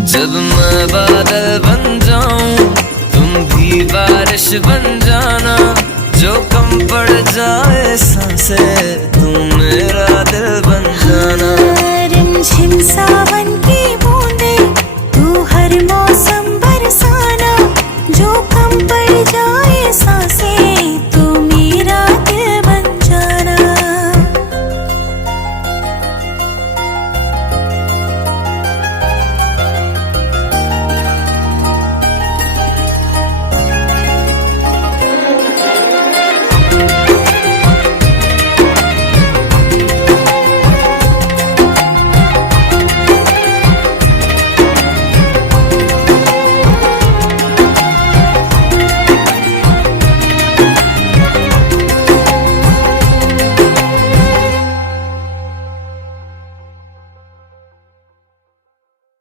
जब मैं बादल बन जाऊं तुम भी बारिश बन जाना, जो कम पड़ जाए सांसें तुम मेरा दिल बन जाना। रिमझिम सावन